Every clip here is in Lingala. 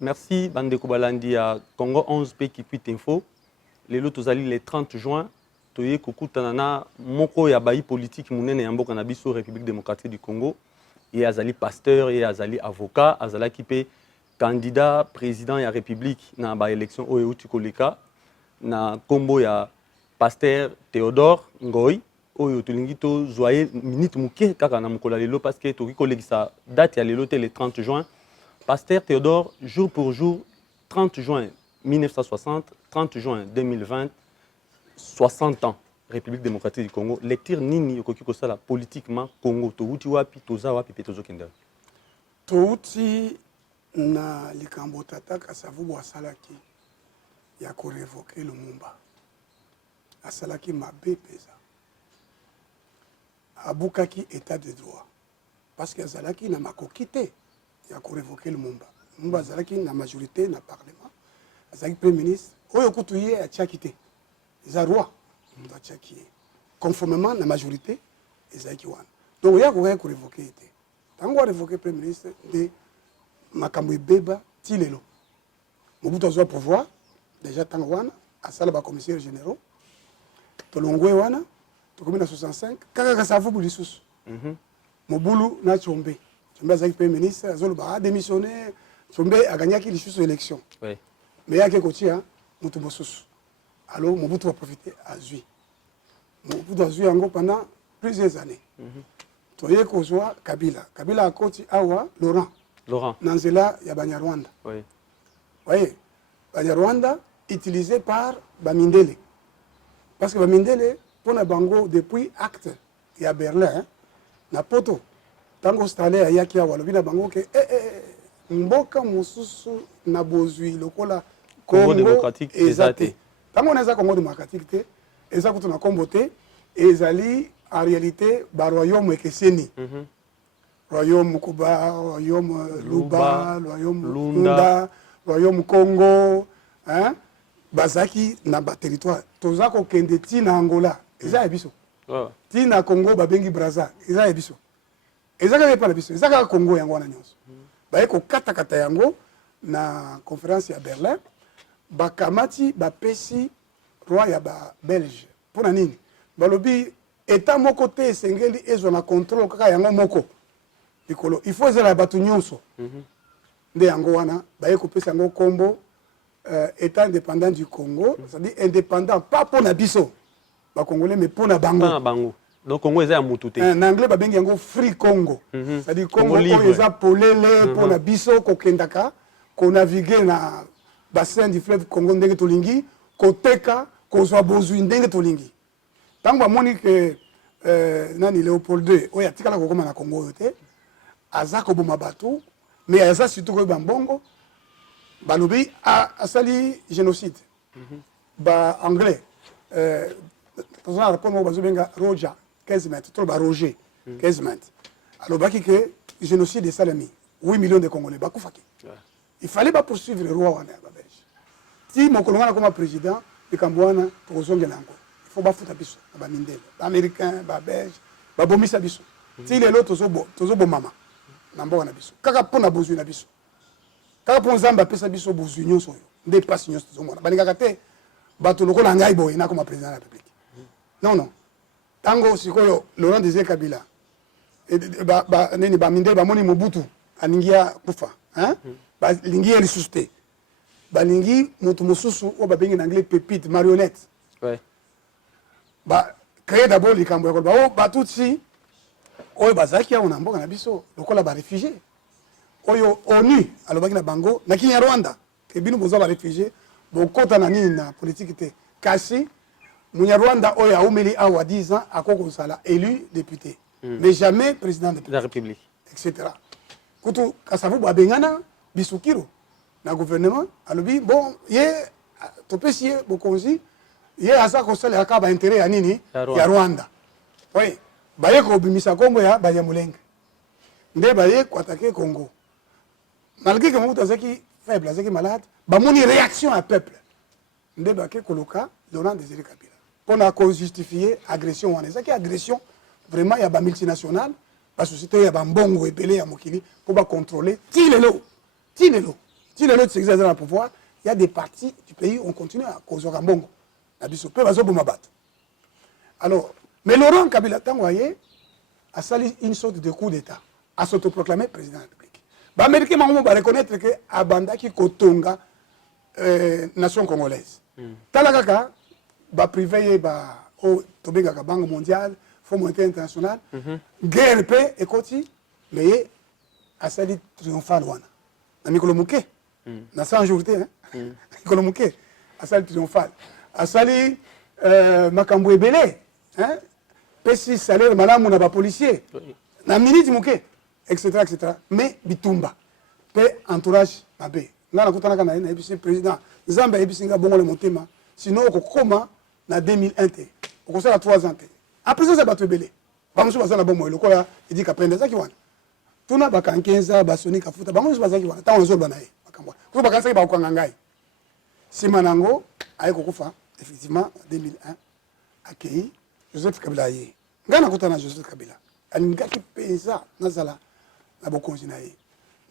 Merci, Bande Kobalandi à Congo 11 P qui puit info. Les lots les 30 juin. Toye Kokutanana, Moko Yabayi politique, Mounene Yambo Kanabiso, République démocratique du Congo. Et Azali pasteur, et Azali avocat, Azala qui peut candidat président de la République dans l'élection Oyeuti Koleka. Na Kombo ya pasteur Théodore Ngoy. Oyo Tulingito Zoye Minute Mouké, Kakana Mukola Lelo, parce que Tori Kolekisa date ya Lelo le 30 juin. Pasteur Théodore, jour pour jour, 30 juin 1960, 30 juin 2020, 60 ans, République démocratique du Congo. Lecture nini yokoki kosala politiquement Congo. Touti wapi, toza wapi, petozo kenda. Touti na likambo tata kasavubu asalaki ya ko révoquer Lumumba. Asalaki mabe pesa. Abukaki état de droit. Parce que azalaki na makokite. Il y a révoqué le Lumumba. Lumumba azalaki na majorité na parlement. Azalaki premier ministre. Oyo kutuye a tchakité. Ils ont roi. Munda tchakié. Conformément na majorité, ezalaki wana. Donc il y a révoqué été. Tango révoqué premier ministre de makambo beba tilelo. Mobutu azwa pouvoir déjà tango wana asala ba commissaire généraux. Tolongwe wana tokomi na 65 kaka kasavu bulisusu. Mobulu na Chombe. Chombe azaki premier ministre, Azoloba a démissionné, Chombe a gagné les élections. Oui. Mais il y a quelque chose, Moutou Mosusu. Alors Mobutu a profité à Zui. Mobutu a Zui pendant plusieurs années. Toye Kozwa Kabila. Kabila a côté Awa Laurent. Laurent. Nanzela ya Banyarwanda. Oui. Oui. Banyarwanda utilisé par Bamindele. Parce que Bamindele, pour la Bango, depuis acte, il y a Berlin, na poto. Tango stale ayaki awa lobina bango ke mboka mususu na bozui lokola Congo démocratique ezate. Tango na za Congo démocratique te eza kutu na kombo te ezali en réalité ba royaume ekeseni. Royaume Kuba, royaume Luba, royaume Lunda, royaume Congo, hein? Bazaki na ba territoire. Toza ko kende ti na Angola, eza ebiso. Ti na Congo babengi Brazza, eza ebiso. Ezaka pas la biso, ezaka Congo yango wana nyonso. Ba eko kata yango na conférence à Berlin, ba kamati ba pesi roi ya ba Belge. Pona nini? Balobi état moko te sengeli ezo na contrôle kaka yango moko. Likolo, il faut zela batu nyonso. Nde yango wana ba eko pesa yango kombo état indépendant du Congo, c'est-à-dire indépendant pas pour na biso. Ba Congolais mais pour na bango. Pas bango. Donc Congo est à Moutouté. En anglais, il y a un Free Congo. C'est-à-dire Congo est à Polele, pour la Bisso, Kokendaka, qu'on navigue dans le bassin du fleuve Congo ndenge tolingi, Koteka, qu'on soit besoin ndenge tolingi. Tant que nani Léopold II, oya tika la kokoma na Congo yote, azako boma bateau, mais aza surtout ko bambongo, balobi a sali génocide. Ba anglais, dans un rapport mo bazobenga Roja 15 mètres, trop Roger, 15 mètres. Alors, il y a un génocide de Salami, 8 millions de Congolais. Il fallait pas poursuivre le roi Belge. Si mon colonel comme président, le Cambouana, pour rejoindre l'angle. Il faut pas foutre Abisso, les Mindel, les Américains, les Belges, les Bomis Abisso. Si les autres, tous bon maman, Nambo Abisso. Kaka pour na besoin Abisso. Kaka pour Zamba, pesa Abisso, besoin, des passions, tout le monde. Banigakate, Batoloko Langai Boy, comme président de la République. Non, non. Tango sikoyo Laurent Désiré Kabila neni baminde bamoni Mobutu aningia kufa hein balingi lisusu te balingi mutu mususu o babengi en anglais pépite marionnette ouais ba créer d'abord likambo ya ba o batutsi oyo bazaki ya na mboka na biso lokola ba réfugié oyo ONU alobaki na bango na Kinyarwanda ke bino boza ba réfugié bokota na nini na politique te kasi Munyarwanda oyo aumeli awa 10 ans akoko sala élu député mais jamais président de la République etc. Kutu kasavu babengana bisukiro na gouvernement alobi bon ye topesi bokonzi ye asa ko sala akaba intérêt ya nini ya Rwanda. Oui, baye ko bimisa Congo ya Banyamulenge. Nde baye ko attaquer Congo. Malgré que Mobutu azaki faible, azaki malade, ba moni réaction à peuple. Nde baké koloka Laurent Désiré Kabila. Pour justifier l'agression. C'est une agression, vraiment, il y a des multinationales, la société, il y a des mbongo épelés à Mokili, pour contrôler. Tinelo. Si les autres s'exercent dans le pouvoir, il y a des partis du pays, on continue à causer un bongo. Alors, mais Laurent Kabila, vous voyez, a sali une sorte de coup d'État, a s'autoproclamé président de la République. Les Américains vont reconnaître que Abanda qui Kotonga, nation congolaise. Talakaka, privé, Banque mondiale, Fonds monétaire international, guerre, paix, et côté, mais a sali triomphal. Na mikolo muke, na 100 jours, mikolo muke, a sali triomphal. A sali makambo ebele, pesi salaire malamu na ba policier, na minute muke, etc. Mais bitumba, pe entourage mabe. Ngana kutana kana na ebisi président, Zambia ebisi nga bongo le motema, sinon okokoma na 2001 te. Okosala 3 ans te. Après ça bato ebele. Bamusu bazana bomo lokola idi kapende zaki wana. Tuna bakankenza basoni kafuta bamusu bazaki wana. Tawo nzoba na ye. Bakambwa. Kuso bakansa ba kwanga ngai. Simanango aye kokufa effectivement en 2001 accueilli Joseph Kabila ye. Ngana kutana Joseph Kabila. Alingaki pesa nazala na bokonzi na ye.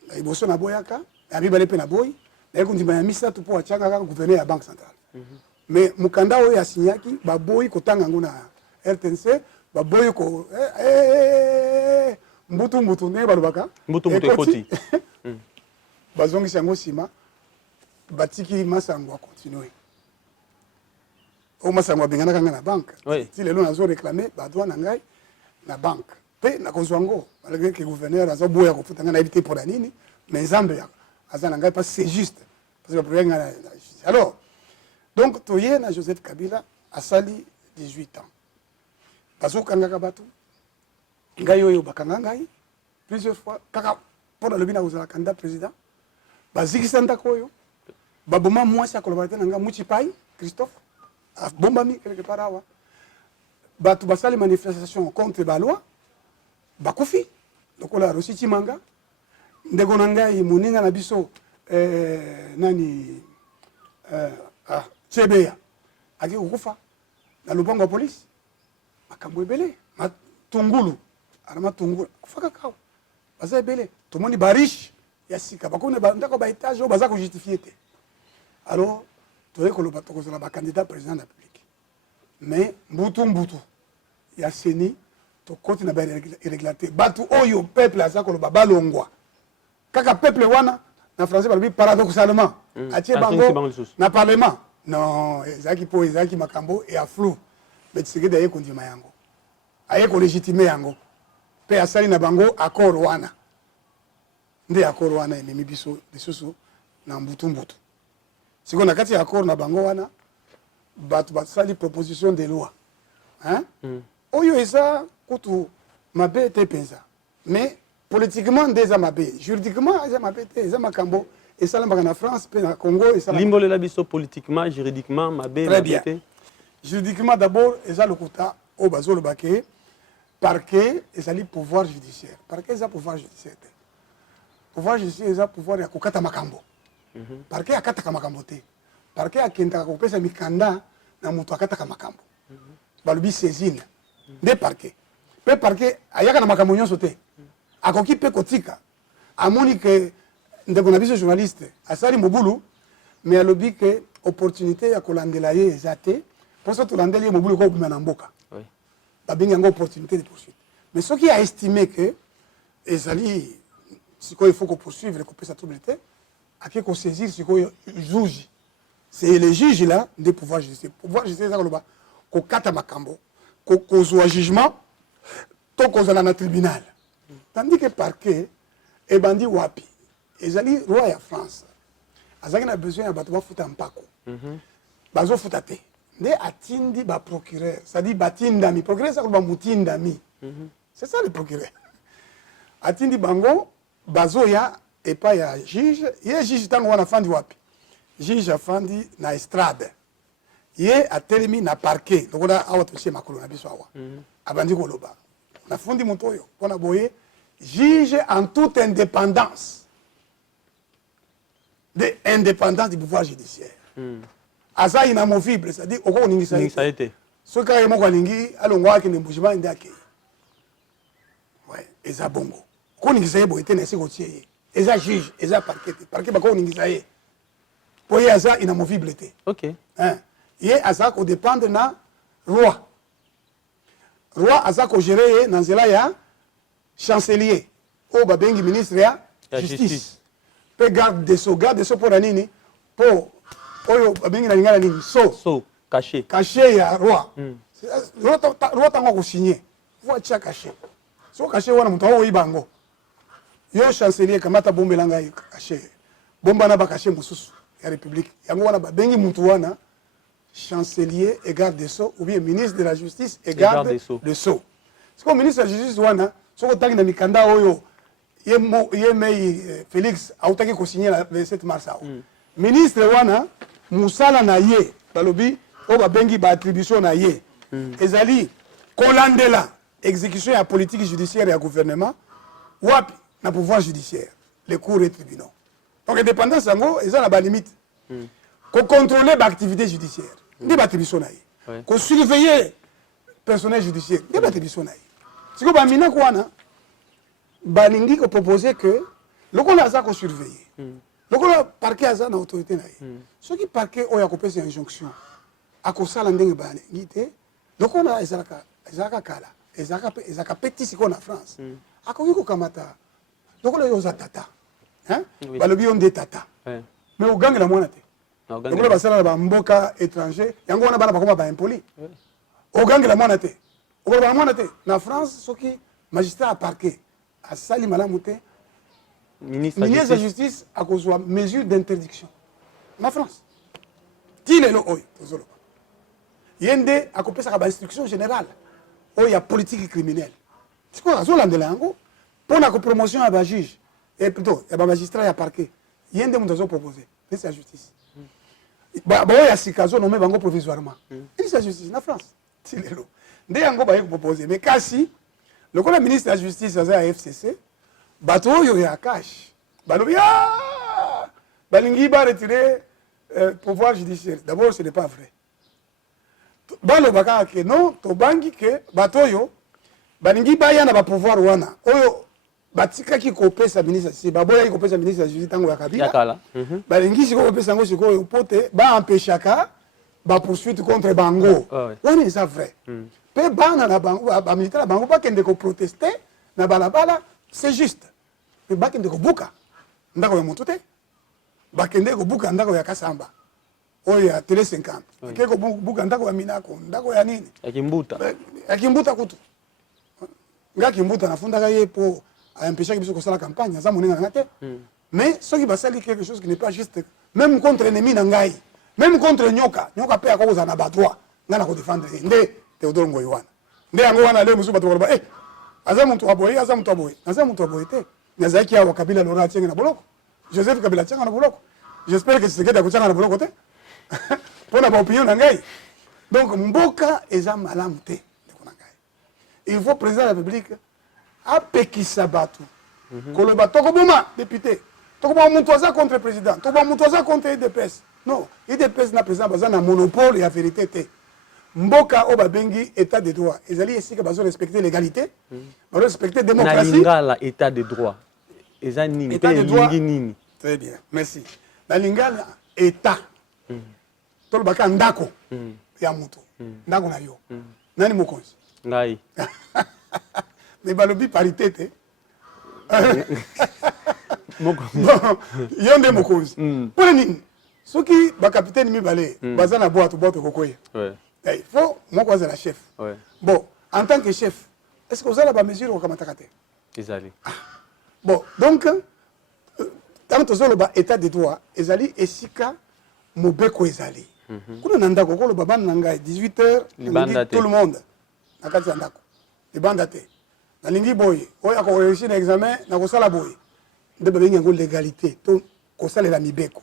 Na iboso na boyaka, ya bibale pe na boy, na yekundima ya misatu po achanga kaka gouverneur ya Banque centrale. Mais mukanda oyo asinyaki ba boy kotanga nguna RTNC, ba boy ko mbutu ne balobaka. Mbutu ekoti. Bazongi sango sima batiki masango a continuer. O masango bengana kanga na banque. Si les lois ont réclamé ba droit na ngai na banque. Pe na kozwango malgré que gouverneur azo boya ko futanga na éviter pour la nini, mais Zambia azana ngai parce que c'est juste parce que le problème na alors donc toye na Joseph Kabila a sali 18 ans. Bazo kanga kabatu ngai oyo bakanga ngai plusieurs fois kaka pour le bina uzala candidat président baziki santa koyo baboma mwasi akolobalate nanga muchipai Christophe a bombami quelque part awa batu basali manifestation contre ba loi bakufi lokola Rossi Chimanga ndeko na ngai muninga na biso nani Chebeya aki kukufa na lupango wa polisi makambo ebele matungulu arama tungulu kufaka kawo baza ebele tomoni bariche ya sika bakone ndako ba étage o baza ko justifier te alors toye ko loba tokozala ba candidat président de la République mais mbutu ya seni to koti na ba irrégularité batu oyo peuple aza ko loba balongwa kaka peuple wana na français balobi paradoxalement atie bango na parlement non ezaki po ezaki makambo et a flou mais tsike d'ailleurs kondima yango aye ko légitimer yango pe asali na bango accord wana nde accord wana ememi biso lisusu na mbutu siko na kati ya accord na bango wana batu basali proposition de loi oyo eza kutu mabe te penza mais politiquement déjà mabe juridiquement eza mabe te eza makambo esalambaka na France pe na Congo esalambaka limbolela biso politiquement juridiquement mabe très bien juridiquement d'abord eza lokuta o bazoloba ke parquet ezali pouvoir judiciaire parquet eza pouvoir judiciaire te pouvoir judiciaire eza pouvoir ya kokata makambo parquet akataka makambo te parquet akendaka kopesa mikanda na moto akataka makambo balobi saisine nde parquet pe parquet ayaka na makambo nyonso te akoki pe kotika amoni ke ndeko na biso journaliste asali mobulu mais alobi ke opportunité ya kolandela ye eza te poso tolandeli ye mobulu ko bima na mboka babengi yango opportunité de poursuite mais soki a estimé que ezali sikoyo il faut ko poursuivre kopesa trouble te ake ko saisir sikoyo juge c'est le juge là de pouvoir judiciaire eza koloba kokata makambo kozwa jugement to kozala na tribunal tandis que parquet ebandi wapi ezali roi ya France azaki na besoin ya bato bafuta mpako bazofuta te nde atindi baprocureur c'est-à-dire batindami procureur eza koloba mutindami c'est ça le procureur atindi bango bazoya epai ya juge ye juge ntango wana afandi wapi juge afandi na estrade ye atelemi na parquet lokola awa tosie makolo na biso awa abandi koloba nafundi moto oyo mpona boye juge en toute indépendance de indépendance du pouvoir judiciaire aza inamovible c'est-à-dire oko koningisa ye soki kaka ye moko alingi alongwa akende mbujima nde akei eza bongo okoningisa ye boye te na esi kotie ye eza juge eza parquet parquet bako ningisa ye po ye aza inamovible te OK ye aza ko dépendre na roi aza ko gérer ye na nzela ya chancelier o babengi ministre ya justice pe garde des sceaux pour la nini po oyo babengi na lingala nini so caché ya roi roi tango ko signer faut tia caché so caché wana muto o ibango yo chancelier kamata bombelanga caché bomba na ba caché mususu ya république yango wana babengi mutu wana chancelier et garde des sceaux ou bien ministre de la justice et garde des sceaux c'est comme ministre de la justice wana soko tangi na mikanda oyo ye mei Félix autaki ko signer le 27 mars awo ministre wana musala na ye balobi o babengi ba attribution na ye ezali kolandela exécution ya politique judiciaire ya gouvernement wapi na pouvoir judiciaire les cours et tribunaux donc indépendance yango eza na ba limite ko contrôler ba activité judiciaire ndi ba attribution na ye ko surveiller personnel judiciaire ndi ba attribution na ye siko ba mina ko wana balingi ko proposer que lokola aza ko surveiller lokola parquet aza na autorité na ye soki parquet oyo akopesa injonction akosala ndenge balingi te lokola ezalaka kala ezalaka petit siko na France akoki kokamata lokola yo oza tata balobi yo nde tata mais ogangela mwana te lokola basala na bamboka étranger yango wana bana bakoma baimpoli ogangela mwana te okoloba na mwana te na France soki magistrat ya parquet asali malamu te ministre de la justice akozwa mesure d'interdiction na France ti lelo oyo tozoloba ye nde akopesaka bainstruction générale oyo ya politique criminelle siko azolandela yango mpona kopromotion ya bajuge plutôt ya bamagistrat ya parquet ye nde moto azopropose ministre ya justice baoyo ya sika azonome bango provisoirement ministre ya justice na France ti lelo nde yango baye kopropose mais kasi lokola ministre ya justice aza ya FCC bato oyo ya cash balobi balingi baretirer pouvoir judiciaire d'abord ce n'est pas vrai balobaka ke non tobangi ke bato oyo balingi baya na bapouvoir wana oyo batikaki kopesa ministre si baboyaki kopesa ministre ya justice ntango ya Kabila balingi sikoyo kopesa yango sikoyo po te baempêchaka bapoursuite contre bango wana eza vrai mpe bana na bango bamilitaire na bango bakende koproteste na balabala c'est juste mpe bakende kobuka ndako ya motu te bakende kobuka ndako ya Kasamba oyo ya tele 50 bakende kobuka ndako ya Minako ndako ya nini ya Kimbuta kutu nga Kimbuta nafundaka ye po empêchaki biso kosala campagne aza moninga nanga te mais soki basali quelque chose qui n'est pas juste même contre ennemi na ngai même contre nyoka mpe akokozala na badroit nga na kodefendre ye nde Théodore Ngoyi wana nde yango wana le mosusu bato baloba aza moto aboye naza moto aboye te nazalaki awa Kabila Laurent atienge na boloko Joseph Kabila atianga na boloko j'espère que Tshisekedi akotianga na boloko te mpona baopinion na ngai donc mboka eza malamu te ndeko na ngai il faut président de la République apekisa bato koloba tokoboma député tokoboma moto aza contre président tokoboma moto aza contre UDPS non UDPS na président baza na monopole ya vérité te mboka o babengi état de droit ezali esika bazo respecter l'égalité bazo respecter démocratie na lingala état de droit eza nini état de droit nini très bien merci na lingala état tolobaka ndako ya moto ndako na yo nani mokonzi ngai mais balobi parité te yo nde mokonzi mpona nini soki bakapitaine mibale baza na bwato kokoya il faut moko azala chef bon en tant que chef est-ce que ozala bamesure okamataka te ezali bon donc ntango tozoloba état de droit ezali esika mobeko ezali kuna na ndako koloba bana na ngai 18h tout le monde na kati ya ndako libanda te nalingi boye oyo akoréussir na examen na kosala boye nde babengi yango légalité to kosalela mibeko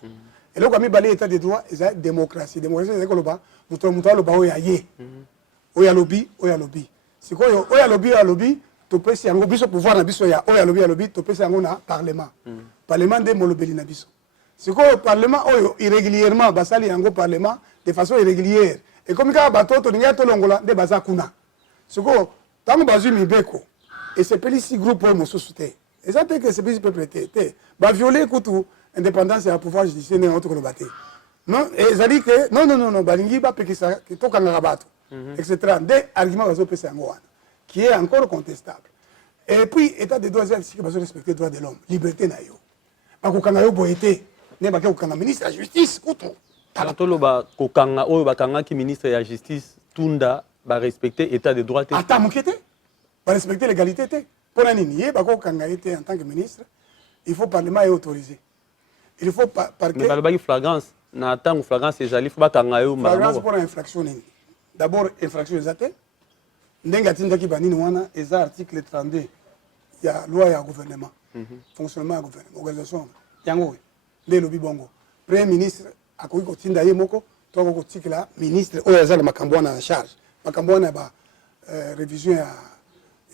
eloko ya mibale état de droit ezali démocratie ezali koloba moto aloba oyo aye oyo alobi sikoyo oyo alobi topesi yango biso pouvoir na biso ya oyo alobi topesi yango na parlement parlement nde molobeli na biso sikoyo parlement oyo irrégulièrement basali yango parlement de façon irrégulière ekomi kaka bato tolingai tolongola nde baza kuna sikoyo ntango bazwi mibeko esepelisi groupe oyo mosusu te Et ça, c'est que c'est plus peuple. Bah, violer, couteau, indépendance et le pouvoir judiciaire, n'est autre que le bâti. Non, et ça dit que, non, balingi, bah, parce que ça, que tout quand etc. Des arguments qui est encore contestable. Et puis, état de droit, c'est que respecter les droits de l'homme, liberté na yo. Parce que quand on a été, n'est pas que ministre de la justice, couteau. Toloba kokanga oyo bakanga ki ministre de la justice tunda ba respecter état de droit. Attends, mon kété, ba respecter l'égalité té. Pour un nié, ba kokanga été en tant que ministre, il faut parlement est autorisé. Il faut parquet. Mais ba ba flagrance na tant flagrance ezali faut bakanga yo malama. Flagrance pour infraction. D'abord infraction ezate. Ndenga tinda ki banini wana eza article 32. Il y a loi et gouvernement. Fonctionnement du gouvernement, organisation. Yango. Nde lobi bongo. Premier ministre akoki kotinda ye moko to kotikela ministre oyo azali makambo na charge makambo na ba révision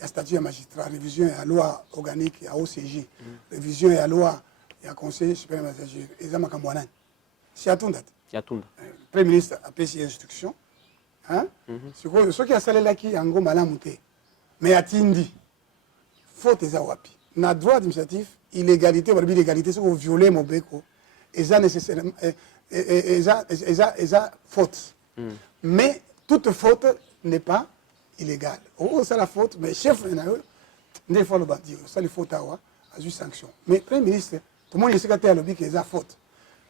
ya statut ya magistrat révision ya loi organique ya OCJ révision ya loi ya conseil supérieur magistrature eza makambo nani si atunda premier ministre a pesi instruction hein sikoyo soki asalelaki yango malamu te mais atindi faute eza wapi na droit administratif illégalité ou illégalité c'est qu'on violer mobeko eza nécessairement eza faute. Mais toute faute n'est pas illégale. Oh, c'est la faute, mais chef, il faut le bâtir. Ça, les fautes à juste sanction. Mais Premier ministre, tout le monde est secrétaire à l'objet qu'il y a faute.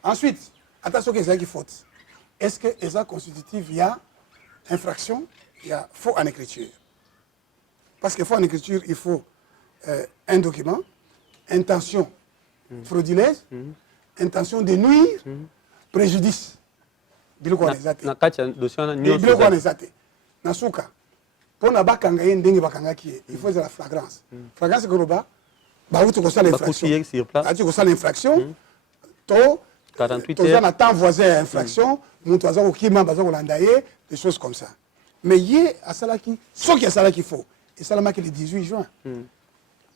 Ensuite, attention qu'il y a une faute. Est-ce que c'est constitutif, il y a infraction, il y a faux en écriture. Parce que faux en écriture, il faut un document, intention frauduleuse, intention de nuire, préjudice. Biloko anezate. Na kati dossier na nyoso. Biloko anezate. Na suka. Pona bakanga ye ndenge bakanga ki il faut la flagrance. Flagrance ko roba ba utu ko sala infraction. Ati ko sala infraction. To 48 heures. To na temps voisin infraction, mutu aza ko kima baza ko landa ye, des choses comme ça. Mais ye asala ki soki asala ki faut. Et salama ki le 18 juin.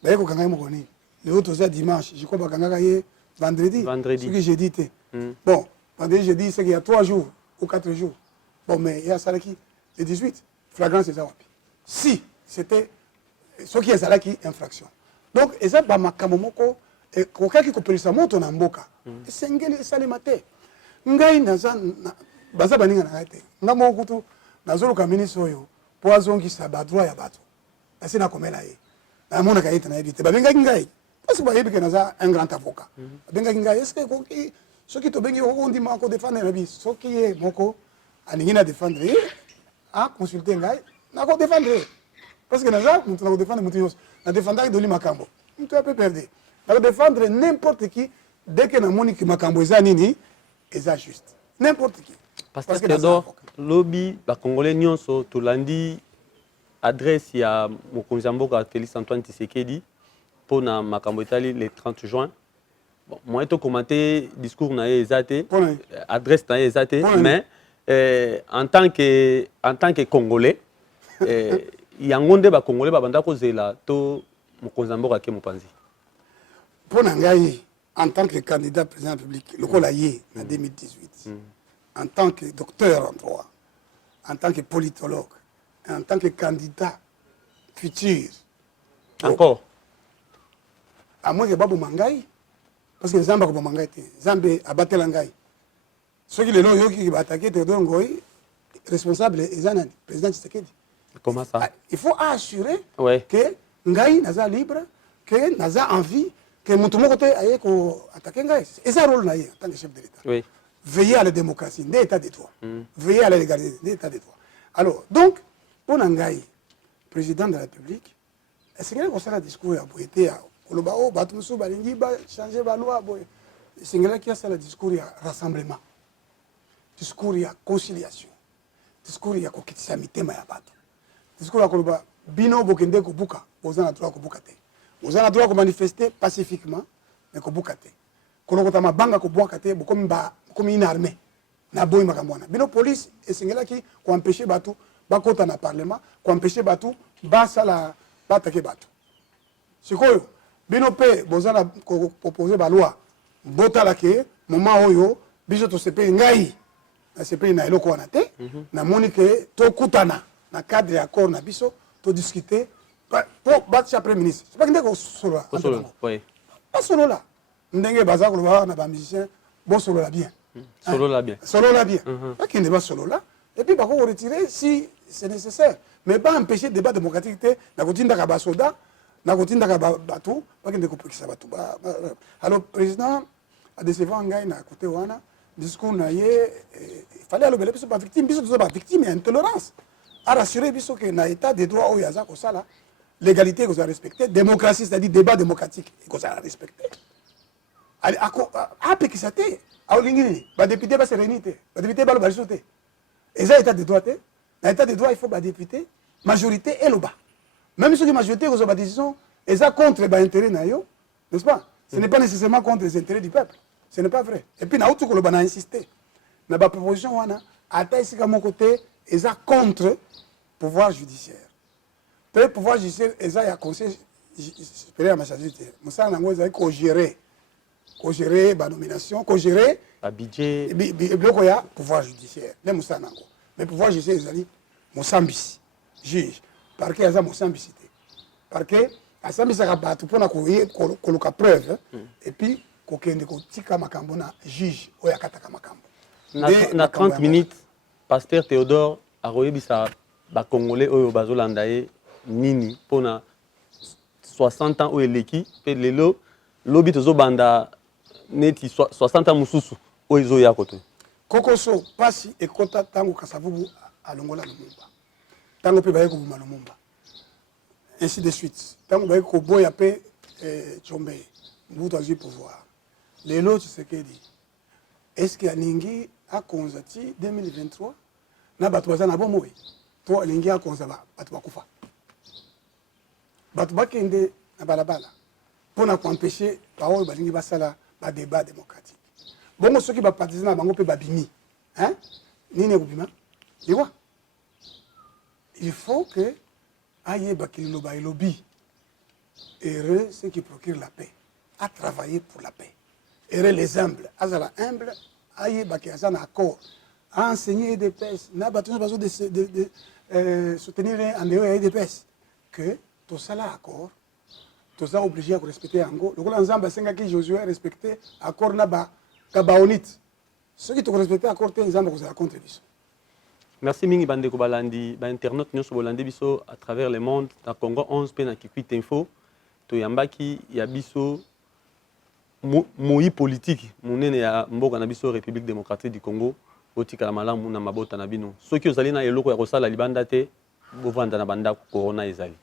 Ba ye ko kanga mo koni. Le autre c'est dimanche, je crois bakanga ye vendredi. Ce que j'ai dit. Bon, vendredi, j'ai dit c'est qu'il y a 3 jours ou 4 jours. Bon, mais il y a ça qui le 18, flagrance c'est ça. Si c'était ce qui est ça qui infraction. Donc, et ça, bah, ma kamomoko, et quelqu'un qui peut ça monte en mboka. Et c'est un gars ça les maté. Ngai naza, baza baninga na ete. Ngamo kutu, nazolo kamini soyo, poison qui sa badroit ya bato. Asi na komela ye. Na mona ka ete na ebite. Ba benga ngai. Parce que ba yebi que naza un grand avocat. Benga ngai, est-ce que koki ce qui te bengi on dit mako défendre la vie, ce qui est moko aningi na défendre a consulter ngai, na ko défendre. Parce que naza, nous na ko défendre mutu na défendre de li makambo. Tu peux perdre. Na ko défendre n'importe qui dès que na moni ki makambo eza nini, eza juste. N'importe qui. Parce que Théodore lobby ba congolais nyonso to landi adresse ya mokonzi mboka Félix Antoine Tshisekedi pour na makambo etali le 30 juin. Bon, moi, je commenté le discours na ezate, adresse na ezate, mais en tant que Congolais, il y a un monde ba Congolais ba banda ko zela to mokonzambo ka ke mopanzi. Pour ngai en tant que candidat président de la République, le colaye en 2018, en tant que docteur en droit, en tant que politologue, en tant que candidat futur. Encore. À moins que Babou Mangai. Parce que Zamba ko mangai te Zambe abatela ngai ceux qui le long yoki ba attaquer te dongoy responsable ezana président Tshisekedi. Comment ça? Il faut assurer ouais. Que ngai naza libre, que naza envie, que mutu moko te aye ko attaquer ngai. Et ça rôle na ye en tant que chef de l'État. Oui. Veiller à la démocratie, l'état de droit. Veiller à la légalité, l'état de droit. Alors, donc pour ngai président de la République, est-ce que ça discours a été koloba o bato musu balingi ba changer ba loi boy singela qui a ça le discours ya rassemblement discours ya conciliation discours ya kokitisa mitema ya bato discours ya koloba bino bokende ko buka ozana droit ko buka te ozana droit ko manifester pacifiquement mais ko buka te kolokota mabanga ko buka te bokomi une armée na boy makambona bino police esingela ki ko empêcher bato bakota na parlement ko empêcher bato ba sala batake bato sikoyo bino pe bozana ko proposer ba loi botala ke moment oyo biso to sepe ngai na sepe na eloko wana te na moni ke to kutana na cadre accord na biso to discuter Pour battre Premier ministre, c'est pas que solo là. Oui. Pas solo là. Ndenge baza ko ba na ba musicien, bon solo là bien. Solo là bien. Solo là bien. Pas qu'il n'est pas solo là. Et puis bah qu'on retirer si c'est nécessaire, mais pas empêcher le débat démocratique na kotinda ka ba soda, na kotinda ka ba tout, pas qu'il ne coupe ça ba tout. Alors président a décevant ngai na côté wana discours na yé il fallait aller biso ba victime, biso ba victime et intolérance. A rassurer biso que na état de droit au yaza ko sala, l'égalité qu'on a respecté, démocratie c'est-à-dire débat démocratique qu'on a respecté. A pe qui ça té, a olingi ba député ba sérénité, ba député ba le balisoté. Et ça état de droit té, dans l'état de droit il faut ba député majorité et le bas. Même si la majorité qu'on a ba décision, et ça contre ba intérêt na yo, n'est-ce pas? Ce n'est pas nécessairement contre les intérêts du peuple. Ce n'est pas vrai. Et puis, na outou ko a insisté. Mais la proposition, ata ici à mon côté, et ça contre le pouvoir judiciaire. Le pouvoir judiciaire, et ça, il y a conseil supérieur à ma majorité. Moussa Nango, il y a co-gérer la nomination, co-gérer le budget. Le pouvoir judiciaire. Le Moussa Nango. Mais le pouvoir judiciaire, il y a Moussambis, juge. Parce qu'il y a Moussambis. Parce que Asambis a battu pour la preuve. Et puis, kokende kotika makambo na juge oya kataka makambo na 30 minutes pasteur Théodore a royebisa ba congolais oyo bazolanda ye nini pona 60 ans oyo eleki pe lelo lobi tozobanda neti 60 ans mususu oyo ezoya koto kokoso pasi ekota tango kasavubu alongola lumumba tango pe baye kobuma lumumba ainsi de suite tango baye koboya pe Tshombe mbuto azwi pouvoir. Les lots, tu sais qu'il dit. Est-ce qu'il y a Ningi à Konzati 2023? Na batouaza na bomoui. Toi, Ningi à Konzaba, batouakoufa. Batouakende na balabala. Pour empêcher, parole, balingi basala, ba débat démocratique. Bon, ceux qui va participer à Bango pe babimi. Hein? Nini Boubima? Dis-moi. Il faut que aïe bakililo ba lobby. Heureux ceux qui procurent la paix. À travailler pour la paix. Et les humbles, azala humble, aïe bakiazan accord, à enseigner des pèses, n'a pas besoin de soutenir en dehors des pèses, que tout ça là accord, tout ça obligé à respecter Ango. Le grand ensemble, c'est que Josué respecté accord naba kabaonite. Ceux qui te respecté accord, t'es ensemble vous allez contre biso. Merci mingi bande ko balandi, ba internet nyonso bolandi biso à travers le monde, dans Congo 11 pe na Kikwit Info, to yambaki ya biso moi politique monene ya mboka na biso République démocratique du Congo otika la malamu na mabota na bino soki ozali na eloko ya kosala libanda te bovanda na banda corona ezali